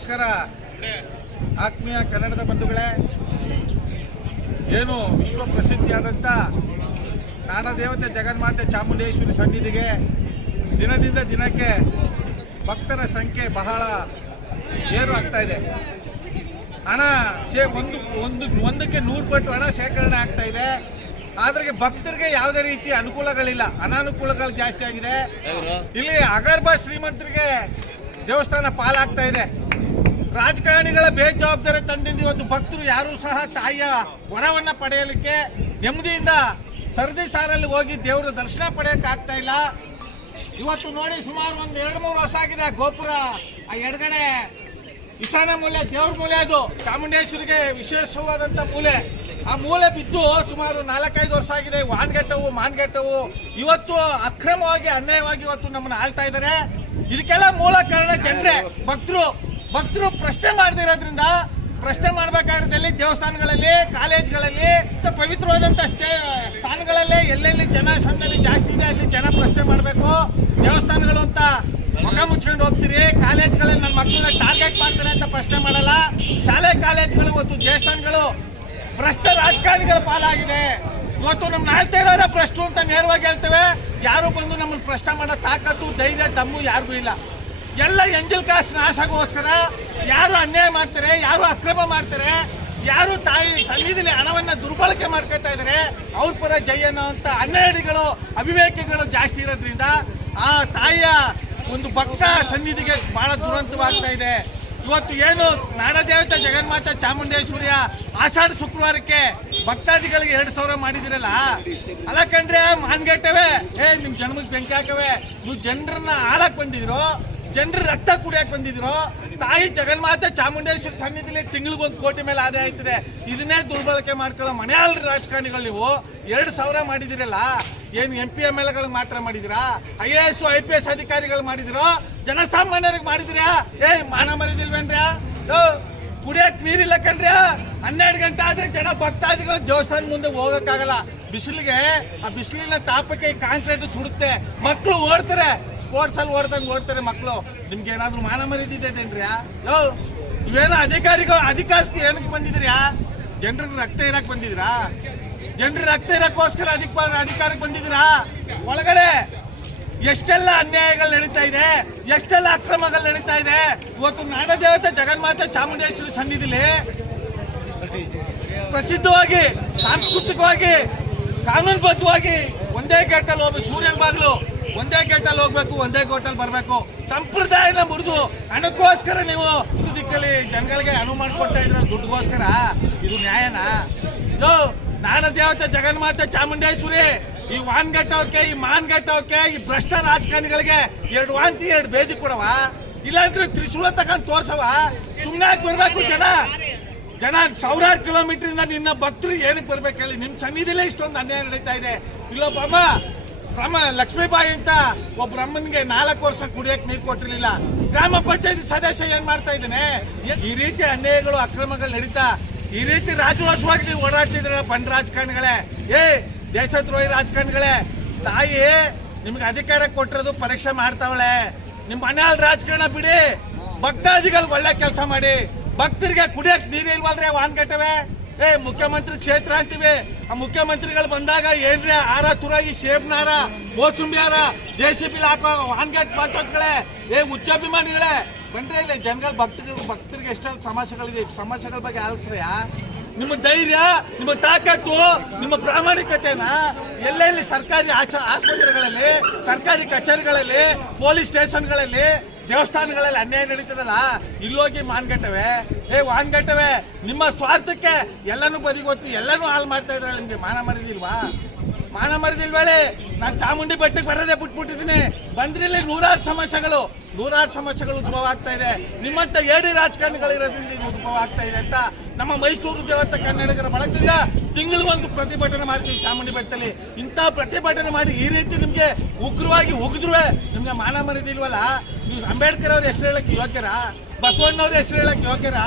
ನಮಸ್ಕಾರ ಆತ್ಮೀಯ ಕನ್ನಡದ ಬಂಧುಗಳೇ, ಏನು ವಿಶ್ವ ಪ್ರಸಿದ್ಧಿಯಾದಂಥ ನಾಡದೇವತೆ ಜಗನ್ಮಾತೆ ಚಾಮುಂಡೇಶ್ವರಿ ಸನ್ನಿಧಿಗೆ ದಿನದಿಂದ ದಿನಕ್ಕೆ ಭಕ್ತರ ಸಂಖ್ಯೆ ಬಹಳ ಏರು ಆಗ್ತಾ ಇದೆ. ಹಣ ಒಂದಕ್ಕೆ 100 ಪಟ್ಟು ಹಣ ಶೇಖರಣೆ ಆಗ್ತಾ ಇದೆ. ಆದ್ರೆ ಭಕ್ತರಿಗೆ ಯಾವುದೇ ರೀತಿ ಅನುಕೂಲಗಳಿಲ್ಲ, ಅನಾನುಕೂಲಗಳು ಜಾಸ್ತಿ ಆಗಿದೆ. ಇಲ್ಲಿ ಅಗರ್ಭ ಶ್ರೀಮಂತರಿಗೆ ದೇವಸ್ಥಾನ ಪಾಲಾಗ್ತಾ ಇದೆ. ರಾಜಕಾರಣಿಗಳ ಬೇಜವಾಬ್ದಾರಿ ತಂದಿಂದ ಇವತ್ತು ಭಕ್ತರು ಯಾರೂ ಸಹ ತಾಯಿಯ ವರವನ್ನ ಪಡೆಯಲಿಕ್ಕೆ ನೆಮ್ಮದಿಯಿಂದ ಸರದಿ ಸಾರಲ್ಲಿ ಹೋಗಿ ದೇವರ ದರ್ಶನ ಪಡೆಯೋಕ್ಕಾಗ್ತಾ ಇಲ್ಲ. ಇವತ್ತು ನೋಡಿ, ಸುಮಾರು ಒಂದು 2-3 ವರ್ಷ ಆಗಿದೆ ಗೋಪುರ ಆ ಎಡಗಡೆ ಈಶಾನ್ಯ ಮೂಲೆ, ದೇವ್ರ ಮೂಲೆ, ಅದು ಚಾಮುಂಡೇಶ್ವರಿಗೆ ವಿಶೇಷವಾದಂಥ ಮೂಲೆ. ಆ ಮೂಲೆ ಬಿದ್ದು ಸುಮಾರು 4-5 ವರ್ಷ ಆಗಿದೆ. ಮಾನ್ಗೆಟ್ಟವು ಇವತ್ತು ಅಕ್ರಮವಾಗಿ ಅನ್ಯಾಯವಾಗಿ ಇವತ್ತು ನಮ್ಮನ್ನು ಆಳ್ತಾ ಇದ್ದಾರೆ. ಇದಕ್ಕೆಲ್ಲ ಮೂಲ ಕಾರಣ ಜನರೇ, ಭಕ್ತರು ಪ್ರಶ್ನೆ ಮಾಡದಿರೋದ್ರಿಂದ. ಪ್ರಶ್ನೆ ಮಾಡಬೇಕಾಗಿರೋದಲ್ಲಿ ದೇವಸ್ಥಾನಗಳಲ್ಲಿ, ಕಾಲೇಜ್ಗಳಲ್ಲಿ, ಪವಿತ್ರವಾದಂಥ ಸ್ಥಾನಗಳಲ್ಲಿ ಎಲ್ಲೆಲ್ಲಿ ಜನ ಸಂದಣಿ ಜಾಸ್ತಿ ಇದೆ ಅಲ್ಲಿ ಜನ ಪ್ರಶ್ನೆ ಮಾಡಬೇಕು. ದೇವಸ್ಥಾನಗಳು ಅಂತ ಮುಖ ಮುಚ್ಕೊಂಡು ಹೋಗ್ತೀರಿ, ಕಾಲೇಜ್ಗಳಲ್ಲಿ ನನ್ನ ಮಕ್ಕಳನ್ನ ಟಾರ್ಗೆಟ್ ಮಾಡ್ತಾರೆ ಅಂತ ಪ್ರಶ್ನೆ ಮಾಡಲ್ಲ. ಶಾಲೆ ಕಾಲೇಜ್ಗಳು ಇವತ್ತು ದೇವಸ್ಥಾನಗಳು ಭ್ರಷ್ಟ ರಾಜಕಾರಣಿಗಳ ಪಾಲಾಗಿದೆ. ಇವತ್ತು ನಮ್ಮ ಆಳ್ತಾ ಇರೋರ ಭ್ರಷ್ಟರು ಅಂತ ನೇರವಾಗಿ ಹೇಳ್ತೇವೆ. ಯಾರು ಬಂದು ನಮ್ಮನ್ನು ಪ್ರಶ್ನೆ ಮಾಡೋ ತಾಕತ್ತು, ಧೈರ್ಯ, ದಮ್ಮು ಯಾರಿಗೂ ಇಲ್ಲ. ಎಲ್ಲ ಎಂಜಲ್ ಕಾಸ್ಟ್ ನಾಶಗೋಸ್ಕರ ಯಾರು ಅನ್ಯಾಯ ಮಾಡ್ತಾರೆ, ಯಾರು ಅಕ್ರಮ ಮಾಡ್ತಾರೆ, ಯಾರು ತಾಯಿ ಸನ್ನಿಧಿಲಿ ಹಣವನ್ನ ದುರ್ಬಳಕೆ ಮಾಡ್ಕೊತಾ ಇದ್ದಾರೆ, ಅವ್ರ ಪರ ಜೈ ಅನ್ನೋಂಥ ಅನ್ಯಾಯಗಳು, ಅವಿವೇಕಿಗಳು ಜಾಸ್ತಿ ಇರೋದ್ರಿಂದ ಆ ತಾಯಿಯ ಒಂದು ಭಕ್ತ ಸನ್ನಿಧಿಗೆ ಬಹಳ ದುರಂತವಾಗ್ತಾ ಇದೆ. ಇವತ್ತು ಏನು ನಾಡದೇವತೆ ಜಗನ್ಮಾತೆ ಚಾಮುಂಡೇಶ್ವರಿಯ ಆಷಾಢ ಶುಕ್ರವಾರಕ್ಕೆ ಭಕ್ತಾದಿಗಳಿಗೆ 2,000 ಮಾಡಿದಿರಲ್ಲ, ಅಲ್ಲ ಕಂಡ್ರೆ ಮಾನ್ಗೆಟ್ಟವೆ. ನಿಮ್ ಜನ್ಮಕ್ಕೆ ಬೆಂಕಿ ಹಾಕವೆ. ನೀವು ಜನರನ್ನ ಆಳಕ್ ಬಂದಿದ್ರು, ಜನರ ರಕ್ತ ಕುಡಿಯಕ್ಕೆ ಬಂದಿದ್ರು. ತಾಯಿ ಜಗನ್ಮಾತೆ ಚಾಮುಂಡೇಶ್ವರಿ ಸನ್ನಿಧಿಲಿ ತಿಂಗಳಿಗೊಂದು 1 ಕೋಟಿ ಮೇಲೆ ಆದಾಯ ಆಯ್ತದೆ. ಇದನ್ನೇ ದುರ್ಬಳಕೆ ಮಾಡ್ಕೊಳ್ಳೋ ಮನೆಯಾಳ ರಾಜಕಾರಣಿಗಳು ನೀವು 2,000 ಮಾಡಿದಿರಲ್ಲ. ಏನು MP MLಗಳು ಮಾತ್ರ ಮಾಡಿದಿರಾ? IAS IPS ಅಧಿಕಾರಿಗಳು ಮಾಡಿದಿರೋ? ಜನಸಾಮಾನ್ಯರಿಗೆ ಮಾಡಿದಿರಾ? ಮಾನ ಮರಿದಿಲ್ವೇನ್ರಿ? ಕುಡಿಯಕ್ಕೆ ನೀರಿಲ್ಲ ಕಣ್ರಿ. 12 ಗಂಟೆ ಆದ್ರೆ ಜನ ಭಕ್ತಾದಿಗಳು ದೇವಸ್ಥಾನ ಮುಂದೆ ಹೋಗಕ್ಕಾಗಲ್ಲ. ಬಿಸಿಲಿಗೆ, ಆ ಬಿಸಿಲಿನ ತಾಪಕ್ಕೆ ಕಾಂಕ್ರೀಟ್ ಸುಡುತ್ತೆ. ಮಕ್ಕಳು ಓಡ್ತಾರೆ, ಸ್ಪೋರ್ಟ್ಸ್ ಅಲ್ಲಿ ಓಡ್ತಾರೆ ಮಕ್ಕಳು. ನಿಮ್ಗೆ ಏನಾದ್ರು ಮಾನ ಮರಿದಿದ್ದೇನ್ರಿ? ಇವೇನೋ ಅಧಿಕಾರಕ್ಕೆ ಏನಕ್ಕೆ ಬಂದಿದ್ರ್ಯಾ? ಜನರಿಗೆ ರಕ್ತ ಇರಕ್ ಬಂದಿದ್ರಾ? ಜನರ ರಕ್ತ ಇರಕ್ಕೋಸ್ಕರ ಅಧಿಕಾರಕ್ಕೆ ಬಂದಿದ್ದೀರಾ? ಒಳಗಡೆ ಎಷ್ಟೆಲ್ಲ ಅನ್ಯಾಯಗಳು ನಡೀತಾ ಇದೆ, ಎಷ್ಟೆಲ್ಲ ಅಕ್ರಮಗಳು ನಡೀತಾ ಇದೆ. ಇವತ್ತು ನಾಡದೇವತೆ ಜಗನ್ಮಾತೆ ಚಾಮುಂಡೇಶ್ವರಿ ಸನ್ನಿಧಿಲಿ ಪ್ರಸಿದ್ಧವಾಗಿ, ಸಾಂಸ್ಕೃತಿಕವಾಗಿ, ಕಾನೂನುಬದ್ಧವಾಗಿ ಒಂದೇ ಗೇಟಲ್ಲಿ ಹೋಗ್ಬೇಕು. ಸೂರ್ಯನ ಬಾಗಿಲು ಒಂದೇ ಗೇಟಲ್ಲಿ ಹೋಗ್ಬೇಕು, ಒಂದೇ ಗೇಟಲ್ಲಿ ಬರಬೇಕು. ಸಂಪ್ರದಾಯನ ಮುರಿದು ಹಣಕ್ಕೋಸ್ಕರ ನೀವು ದಿಕ್ಕಲ್ಲಿ ಜನಗಳಿಗೆ ಅನುವು ಮಾಡಿಕೊಡ್ತಾ ಇದ್ರ ದುಡ್ಡುಗೋಸ್ಕರ. ಇದು ನ್ಯಾಯನಾ? ನಾಡದೇವತೆ ಜಗನ್ಮಾತೆ ಚಾಮುಂಡೇಶ್ವರಿ ಈ ವಾನ್ಗಟ್ಟವ್ಕೆ, ಈ ಮಾನ್ಗಟ್ಟವ್ಕೆ, ಈ ಭ್ರಷ್ಟ ರಾಜಕಾರಣಿಗಳಿಗೆ 2 ವಾಂತಿ 2 ಬೇದಿ ಕೊಡವ, ಇಲ್ಲಾಂದ್ರೆ ತ್ರಿಶೂಲ ತಗೊಂಡು ತೋರ್ಸವ. ಸುಮ್ಮನೆ ಬರ್ಬೇಕು ಜನ 1000 ಕಿಲೋಮೀಟರ್ ಇಂದ ನಿನ್ನ ಭಕ್ತರು ಏನಕ್ಕೆ ಬರ್ಬೇಕು ಹೇಳಿ? ನಿಮ್ ಸನ್ನಿಧಿಲೇ ಇಷ್ಟೊಂದು ಅನ್ಯಾಯ ನಡೀತಾ ಇದೆ. ಬ್ರಹ್ಮ ಲಕ್ಷ್ಮೀಬಾಯಿ ಅಂತ ಒಬ್ಬ ಬ್ರಹ್ಮನ್ಗೆ 4 ವರ್ಷ ಕುಡಿಯಕ್ಕೆ ನೀರು ಕೊಟ್ಟಿರ್ಲಿಲ್ಲ. ಗ್ರಾಮ ಪಂಚಾಯತಿ ಸದಸ್ಯ ಏನ್ ಮಾಡ್ತಾ ಇದ್ದಾನೆ? ಈ ರೀತಿ ಅನ್ಯಾಯಗಳು, ಅಕ್ರಮಗಳು ನಡೀತಾ ಈ ರೀತಿ ರಾಜವಾಸವಾಗಿ ನೀವು ಓಡಾಡ್ತಿದ್ರೆ ಬಂಡ ರಾಜಕಾರಣಿಗಳೇ, ದೇಶದ್ರೋಹಿ ರಾಜಕಾರಣಿಗಳೇ. ತಾಯಿ ನಿಮ್ಗೆ ಅಧಿಕಾರ ಕೊಟ್ಟಿರೋದು ಪರೀಕ್ಷೆ ಮಾಡ್ತಾವಳೆ. ನಿಮ್ಮ ಮನೆಯಾಳ ರಾಜಕಾರಣ ಬಿಡಿ, ಭಕ್ತಾದಿಗಳು ಒಳ್ಳೆ ಕೆಲಸ ಮಾಡಿ. ಭಕ್ತರಿಗೆ ಕುಡಿಯಕ್ಕೆ ನೀರು ಇಲ್ವಲ್ರಿ? ವಾನ್ಗಟ್ಟವೆ. ಮುಖ್ಯಮಂತ್ರಿ ಕ್ಷೇತ್ರ ಅಂತೀವಿ. ಆ ಮುಖ್ಯಮಂತ್ರಿಗಳು ಬಂದಾಗ ಏನ್ರಿ ಹಾರ ತುರಾಗಿ, ಸೇಬ್ನಾರ, ಮೋಸಂಬಿ ಹಾರ, JCB ಹಾಕೋ ವಾನ್ಗಟ್ ಮಾತಾಡ್ಗಳೇ, ಉಚ್ಚಾಭಿಮಾನಿಗಳೇ ಬಂದ್ರೆ ಇಲ್ಲ. ಜನಗಳ ಭಕ್ತರಿಗೆ ಎಷ್ಟೊಂದು ಸಮಸ್ಯೆಗಳಿದೆ. ಸಮಸ್ಯೆಗಳ ಬಗ್ಗೆ ಆಲೋಚನೆಯ ನಿಮ್ಮ ಧೈರ್ಯ, ನಿಮ್ಮ ತಾಕತ್ತು, ನಿಮ್ಮ ಪ್ರಾಮಾಣಿಕತೆನ ಎಲ್ಲೆಲ್ಲಿ ಸರ್ಕಾರಿ ಆಸ್ಪತ್ರೆಗಳಲ್ಲಿ, ಸರ್ಕಾರಿ ಕಚೇರಿಗಳಲ್ಲಿ, ಪೊಲೀಸ್ ಸ್ಟೇಷನ್ಗಳಲ್ಲಿ, ದೇವಸ್ಥಾನಗಳಲ್ಲಿ ಅನ್ಯಾಯ ನಡೀತದಲ್ಲ, ಇಲ್ಲೋಗಿ ವಾನ್ಗಟ್ಟವೆ. ನಿಮ್ಮ ಸ್ವಾರ್ಥಕ್ಕೆ ಎಲ್ಲನೂ ಬದಿಗೊತ್ತು, ಎಲ್ಲನೂ ಹಾಳು ಮಾಡ್ತಾ ಇದ್ರಲ್ಲ. ನಿಮ್ಗೆ ಮಾನ ಮರಿದಿಲ್ವೇಳಿ? ನಾನು ಚಾಮುಂಡಿ ಬೆಟ್ಟಕ್ಕೆ ಬರೋದೇ ಬಿಟ್ಬಿಟ್ಟಿದ್ದೀನಿ. ಬಂದ್ರಿಲ್ಲಿ ನೂರಾರು ಸಮಸ್ಯೆಗಳು ಉದ್ಭವ ಆಗ್ತಾ ಇದೆ. ನಿಮ್ಮಂತ ಏಡಿ ರಾಜಕಾರಣಿಗಳು ಇರೋದ್ರಿಂದ ಇದು ಉದ್ಭವ ಆಗ್ತಾ ಇದೆ ಅಂತ ನಮ್ಮ ಮೈಸೂರು ದೇವತೆ ಕನ್ನಡಿಗರ ಬಳಗದಿಂದ ತಿಂಗಳಿಗೊಂದು ಪ್ರತಿಭಟನೆ ಮಾಡ್ತೀವಿ ಚಾಮುಂಡಿ ಬೆಟ್ಟದಲ್ಲಿ. ಇಂಥ ಪ್ರತಿಭಟನೆ ಮಾಡಿ ಈ ರೀತಿ ನಿಮ್ಗೆ ಉಗ್ರವಾಗಿ ಉಗಿದ್ರುವೆ ನಿಮ್ಗೆ ಮಾನ ಮರಿದಿಲ್ವಲ್ಲ? ನೀವು ಅಂಬೇಡ್ಕರ್ ಅವ್ರ ಹೆಸರು ಹೇಳಕ್ಕೆ ಯೋಗ್ಯರಾ? ಬಸವಣ್ಣವ್ರ ಹೆಸರು ಹೇಳಕ್ಕೆ ಯೋಗ್ಯರಾ?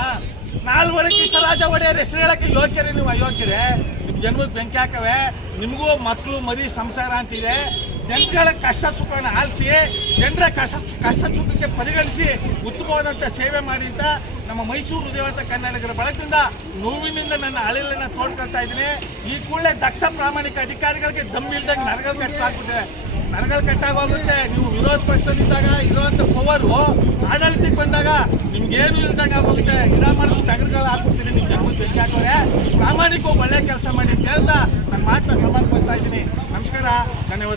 ನಾಲ್ವಡಿ ಕೃಷ್ಣರಾಜ ಒಡೆಯರ್ ಹೆಸರು ಹೇಳಕ್ಕೆ ಯೋಗ್ಯರೇ? ನೀವು ಅಯೋಗ್ಯರೇ? ನಿಮ್ ಜನ್ಮಕ್ಕೆ ಬೆಂಕಿ ಹಾಕವೆ. ನಿಮಗೂ ಮಕ್ಕಳು ಮರಿ ಸಂಸಾರ ಅಂತಿದೆ. ಜನಗಳ ಕಷ್ಟ ಸುಖನ ಆಲಿಸಿ ಜನರ ಕಷ್ಟ ಸುಖಕ್ಕೆ ಪರಿಗಣಿಸಿ ಉತ್ತಮವಾದಂಥ ಸೇವೆ ಮಾಡಿದ್ದ ನಮ್ಮ ಮೈಸೂರು ಹೃದಯವಂತ ಕನ್ನಡಿಗರ ಬಳಗದಿಂದ ನೋವಿನಿಂದ ನನ್ನ ಅಳಿಲನ್ನು ತೋಡ್ಕೊಳ್ತಾ ಇದ್ದೀನಿ. ಈ ಕೂಡಲೇ ದಕ್ಷ ಪ್ರಾಮಾಣಿಕ ಅಧಿಕಾರಿಗಳಿಗೆ ದಮ್ಮಿಲ್ದಂಗೆ ನರಗಳು ಕಟ್ಟಾಗ್ಬಿಟ್ಟೆ, ನರಗಳು ಕಟ್ಟಾಗೋಗುತ್ತೆ. ನೀವು ವಿರೋಧ ಪಕ್ಷದಲ್ಲಿದ್ದಾಗ ಇರೋವಂಥ ಪವರು ಆಡಳಿತಕ್ಕೆ ಬಂದಾಗ ನಿಮ್ಗೇನು ಇಲ್ದಂಗೆ ಆಗೋಗುತ್ತೆ. ಗಿಡ ಮಾಡಿದ್ರೆ ಟಗರುಗಳು ಹಾಕ್ಬಿಡ್ತೀನಿ, ನಿಮ್ಮ ಜನಕ್ಕೆ ಬೆಂಕಿ ಹಾಕೋರೆ. ಪ್ರಾಮಾಣಿಕವಾಗಿ ಒಳ್ಳೆ ಕೆಲಸ ಮಾಡಿ ಅಂತ ಹೇಳ್ತಾ ನನ್ನ ಮಾತನ್ನ ಸಮರ್ಪಿಸ್ತಾ ಇದ್ದೀನಿ. ನಮಸ್ಕಾರ, ಧನ್ಯವಾದ.